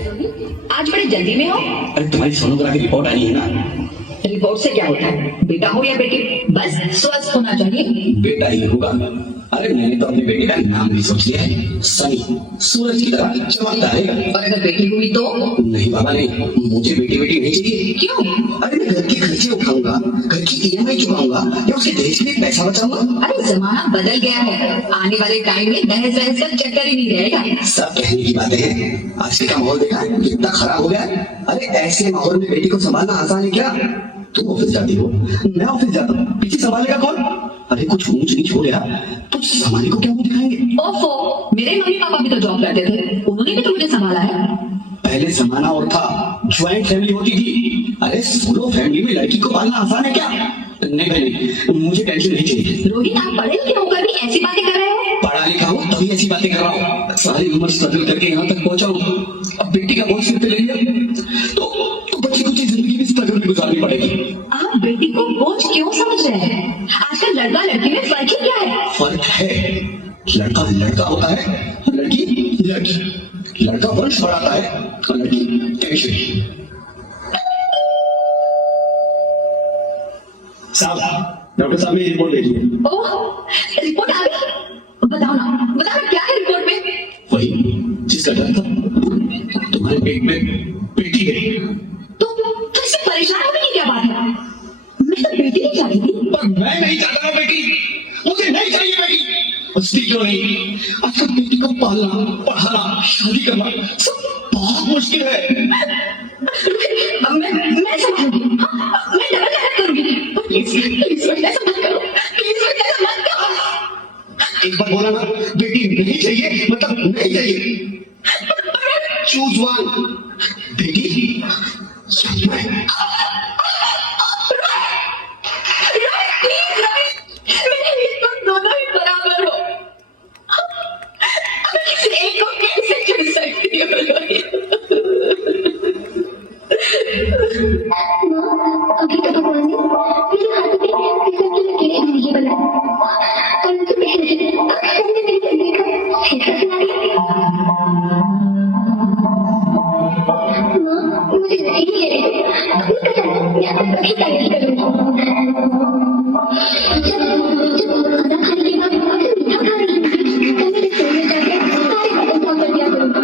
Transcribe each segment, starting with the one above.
आज बड़ी जल्दी में हो। अरे तुम्हारी सोनोग्राफी रिपोर्ट आई है ना। रिपोर्ट से क्या होता है, बेटा हो या बेटी, बस स्वस्थ होना चाहिए। बेटा ही होगा। अरे मैंने तो अपने बेटे का नाम भी सोच लिया है, सनी, सूरज की तरह चमकता रहेगा। और अगर बेटी हुई तो? नहीं बाबा नहीं, मुझे बेटी नहीं चाहिए। क्यों? अरे मैं घर के खर्चे उठाऊंगा, घर की ईएमआई चुकाऊंगा या उसके दहेज में पैसा बचाऊंगा। अरे जमाना बदल गया है, आने वाले टाइम में दहेज वहेज का चक्कर ही नहीं रहेगा। सब कहने की बातें हैं, आजकल का माहौल देखा है कितना खराब हो गया है। अरे ऐसे माहौल में बेटी को संभालना आसान है क्या? तुम ऑफिस जाती हो, मैं ऑफिस जाता हूँ, पीछे संभालेगा कौन? अरे कुछ ऊंच नीच हो गया तो समाने को क्या मुंह दिखाएंगे? ओफो, मेरे मम्मी पापा भी तो जॉब करते थे, उन्होंने भी तो मुझे संभाला है। पहले जमाना और था, ज्वाइंट फैमिली होती थी। अरे सोलो फैमिली में लड़की को पालना आसान है क्या? नहीं भाई, मुझे टेंशन नहीं चाहिए। रोहित, आप पढ़े लिखे होकर भी ऐसी बातें कर रहे हो? पढ़ा लिखा हूँ तभी ऐसी बातें कर रहा हूँ। सारी उम्र स्ट्रगल करके यहाँ तक पहुंचा हूँ, अब बेटी का बोझ सिर पे ले लिया तो बच्ची कुछ जिंदगी में स्ट्रगल में गुजारनी पड़ेगी। आप बेटी को बोझ क्यों समझ रहे हैं? आजकल लड़का लड़की में फर्क ही क्या है? फर्क है, लड़का लड़का होता है और लड़की लड़की। लड़का वंश बढ़ाता है और लड़की टेंशन। साहब, डॉक्टर साहब ने रिपोर्ट भेजी है। ओह, रिपोर्ट आ गई? बताओ ना क्या है रिपोर्ट में? वही जिसका डर था, तुम्हारे पेट में बेटी है। तो इससे परेशान होने की क्या बात है? मैं तो बेटी नहीं चाहती थी। पर मैं नहीं चाहता ना बेटी, मुझे नहीं चाहिए बेटी। उसकी क्यों नहीं, आजकल बेटी को पालना, पढ़ाना, शादी करना सब बहुत मुश्किल है। मैं संभालूंगी, हाँ, मैं डबल मेहनत करूंगी। प्लीज प्लीज ऐसा मत करो, प्लीज ऐसा मत करो। एक बार बोला ना, बेटी नहीं चाहिए मतलब नहीं चाहिए। चूज वन, बेटी या मैं। मेरे लिए तुम दोनों ही बराबर हो, किसी एक को कैसे चुन सकती हो रोहित? अभी तो भगवान ने मेरे हाथ में किसी के लिए नहीं बनाया, परंतु पहले अक्सर ने मेरी जिंदगी का फैसला सुना दिया। माँ, मुझे नहीं है, खुद का जाना मैं कभी तैयारी करूंगी। जब खाना खाने के बाद मीठा खा रही थी, तो मेरे सोने जाके सारे बर्तन साफ कर दिया करूंगा।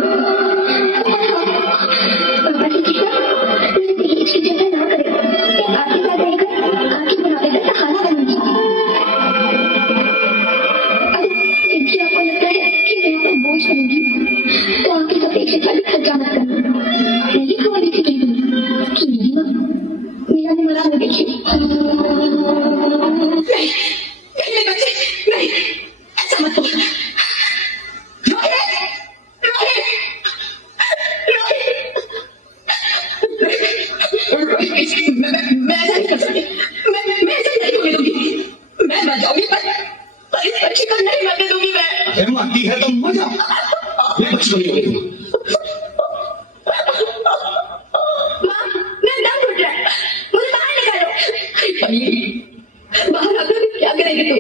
पापा की कृपा मेरे दहेज की चिंता ना करें, मैं आपके साथ रहकर आपके बुढ़ापे का सहारा बनूंगी। अगर फिर भी आपको लगता है कि मैं आप पर बोझ बनूंगी, तो आप इस अपेक्षित वाली खर्चा मत करना। मैं ये खबर इसे कह दूंगी कि मेरी माँ मेरा निवारा न देखे। नहीं बच्चे, नहीं, ऐसा मत बोल। मैं ऐसा नहीं कर सकती, मैं ऐसा नहीं होने दूंगी। मैं मर जाऊंगी पर इस बच्ची को नहीं मरने दूंगी मैं। अरे मरती है तो मजा, मैं बच्ची को नहीं होने दूंगा। माँ, मैं दम घुट रहा है, मुझे बाहर निकालो। बाहर आकर भी क्या करेगी तू?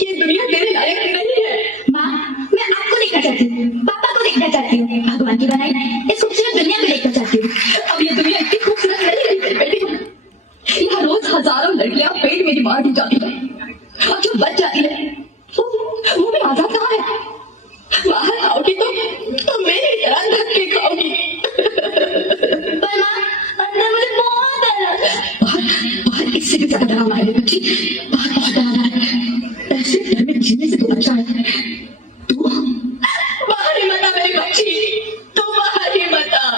ये दुनिया तेरे लायक नहीं है। माँ, मैं आपको देखना चाहती हूँ, पापा को देखना चाहती हूँ, भगवान की बनाई इस खूबसूरत दुनिया को देखना चाहती हूँ। अब ये दुनिया इतनी खूबसूरत नहीं रही मेरी बेटी। यहाँ रोज हजारों लड़कियां पेट मेरी मार दी जाती है, और जो बच जाती है वो भी आजाद कहाँ है? बाहर खाओगी तो मेरी तरह धक्के खाओगी। पर माँ, अंदर मुझे बहुत डर है। बाहर इससे भी ज्यादा डरावना है बच्ची, बाहर बहुत डरावना है। ऐसे डर में जीने से तो अच्छा है तू बाहर ही मत आ मेरी बच्ची, तू बाहर ही मत आ।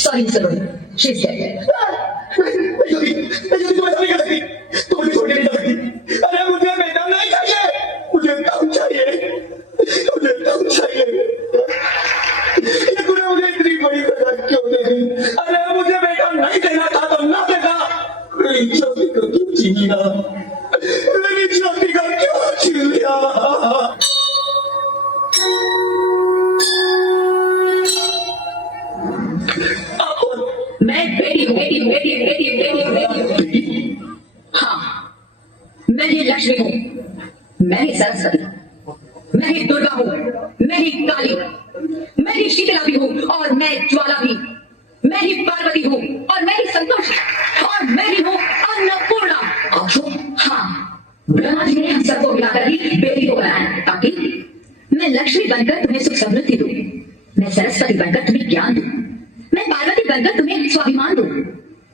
Sorry, Mr. Rohit. She's dead. मैं छोटी तुम्हें नहीं कर सकती, तुम भी छोटी नहीं कर सकती। अरे मुझे छीन लिया, मेरी शादी का क्यों छीन लिया? मैं बेटी। हाँ, मैं ही लक्ष्मी हूँ, मैं ही सरस्वती, मैं ही दुर्गा हूँ, मैं ही काली, मैं ही शीतला भी हूँ और मैं ज्वाला भी, मैं ही पार्वती हूँ और मैं ही संतोष और मैं ही हूँ अन्नपूर्णा। हाँ, ब्रह्मा जी ने हम सबको मिलाकर ही बेटी को बनाया ताकि मैं लक्ष्मी बनकर तुम्हें सुख समृद्धि दूं, मैं सरस्वती बनकर तुम्हें ज्ञान दूं, मैं पार्वती बनकर तुम्हें स्वाभिमान दूं,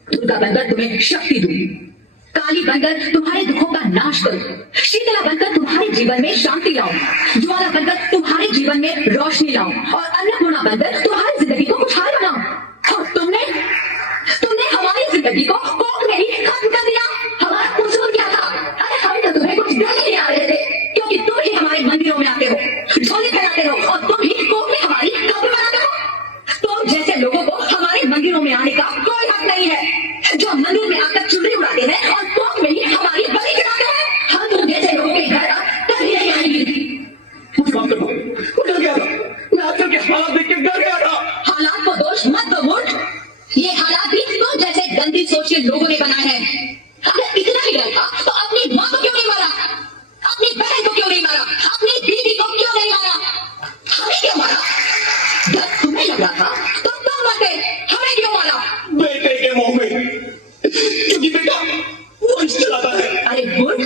दुर्गा बनकर तुम्हें शक्ति दूं, काली बनकर तुम्हारे दुखों का नाश करूं, शीतला बनकर तुम्हारे जीवन में शांति लाऊं, ज्वाला बनकर तुम्हारे जीवन में रोशनी लाऊं और अन्नपूर्णा बनकर तुम्हारी जिंदगी को खुशहाल बनाऊं। और तुमने हमारी जिंदगी को कोख में ही खत्म कर दिया। हमारा कसूर क्या था? अरे हम तो तुम्हें कुछ डर नहीं आ रहे थे, क्योंकि तुम ही हमारे मंदिरों में आते हो, झोली फैलाते हो और तुम ही कोख में हमारी कब्र बनाते हो। तुम जैसे लोगों को हमारे मंदिरों में आने का कोई हक नहीं है, जो मंदिर में आकर चुनरी उड़ाते हैं और कोख में ही हमारी बलि चढ़ाते हैं। हम तुम जैसे लोगों के घर कभी नहीं आएंगी। मुझे माफ कर दो, मैं डर गया था, मैं आजकल के हालात देख के डर गया था। हालात को दोष मत दो मूर्ख, ये हालात भी तुम जैसे गंदी सोच के लोगों ने बनाए हैं। अगर इतना ही डर था तो अपनी माँ को क्यों नहीं मारा, अपनी बहन को क्यों नहीं मारा, अपनी बीवी को क्यों नहीं मारा, हमें क्यों मारा? डर तुम्हें लग रहा था तो तुम मरते, हमें क्यों मारा? बेटे के मुंह में, क्योंकि बेटा वंश चलाता है। अरे मूर्ख,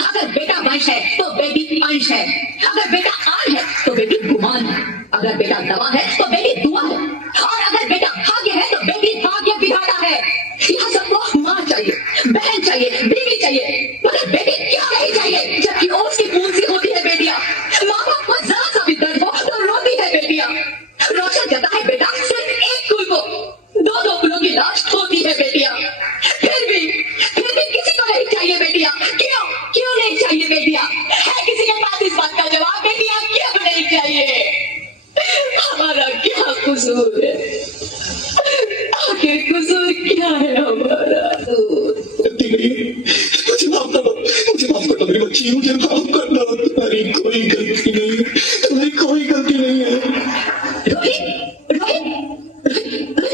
अगर बेटा वंश है तो बेटी अंश है, अगर बेटा आन है तो बेटी गुमान है, अगर बेटा दवा है तो बेटी दुआ है, और अगर बेटा भाग्य है तो बेटी भाग्य विधाता है। यहाँ सबको माँ चाहिए, बहन चाहिए, बीवी चाहिए, मगर बेटी क्यों नहीं चाहिए? जबकि ओस की बूंद सी होती है बेटियां, माँ बाप को जरा सा भी दर्द हो तो रोती है बेटियां, रोशन करता है बेटा सिर्फ एक कुल को, दो कुलों की लाश होती है बेटियां। फिर भी किसी को नहीं चाहिए बेटियां। क्यों नहीं चाहिए बेटियां? है किसी के पास इस बात का जवाब? बेटियां क्यों नहीं चाहिए? हमारा क्या कसूर है? आखिर कसूर क्या है हमारा? मुझे माफ कर दो, मुझे माफ कर दो मेरी बच्ची, मुझे माफ कर दो। तुम्हारी कोई गलती नहीं है, तुम्हारी कोई गलती नहीं है। रोहित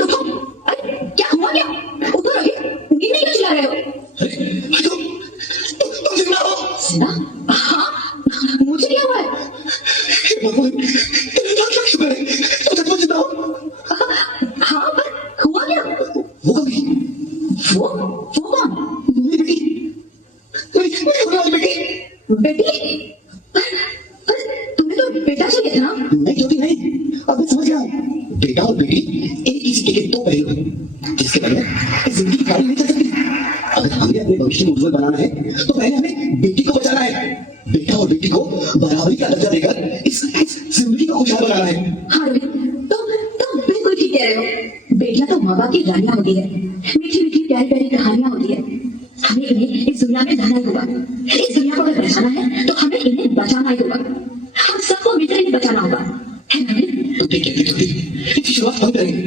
उठो। अरे क्या हुआ? क्या उठो रोहित, नींद नहीं क्यों चिल्ला रहे हो? अरे तुम जिंदा हो? जिंदा? हाँ, मुझे क्या हुआ है? हे भगवान, तेरा लाख शुक्र है, तुम जिंदा हो। हाँ, पर हुआ क्या? वो कभी वो कौन? मेरी बेटी, मेरी होने वाली बेटी। बेटी? पर तुम्हें तो बेटा चाहिए था ना? नहीं क्योंकि नहीं, अब मैं समझ गया हूँ। बेटा और बेटी एक ही सिक्के के दो पहलू हैं, जिसके बगैर जिंदगी गाड़ी नहीं चल सकती। अगर हमें अपने भविष्य को उज्जवल बनाना है तो पहले हमें बेटी को बचाना है, बेटा और बेटी को बराबरी का दर्जा देकर इस जिंदगी को खुशहाल बनाना है। हाँ रोहित, तुम बिल्कुल ठीक कह रहे हो। बेटियां तो माँ बाप की रानियां होती है, मीठी मीठी प्यारी प्यारी कहानियां होती है। हमें इन्हें इस दुनिया में रहना ही होगा, इस दुनिया को अगर बचाना है तो हमें इन्हें बचाना ही होगा, हम सबको मिलकर इन्हें बचाना होगा, है ना? तो देखिए इसकी शुरुआत हम करेंगे,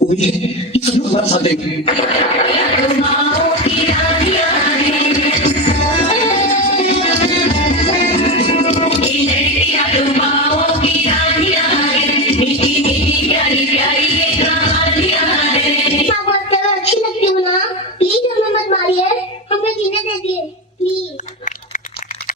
उम्मीद है कि सब लोग हमारा साथ देंगे। प्यारी प्यारी ये कहानियां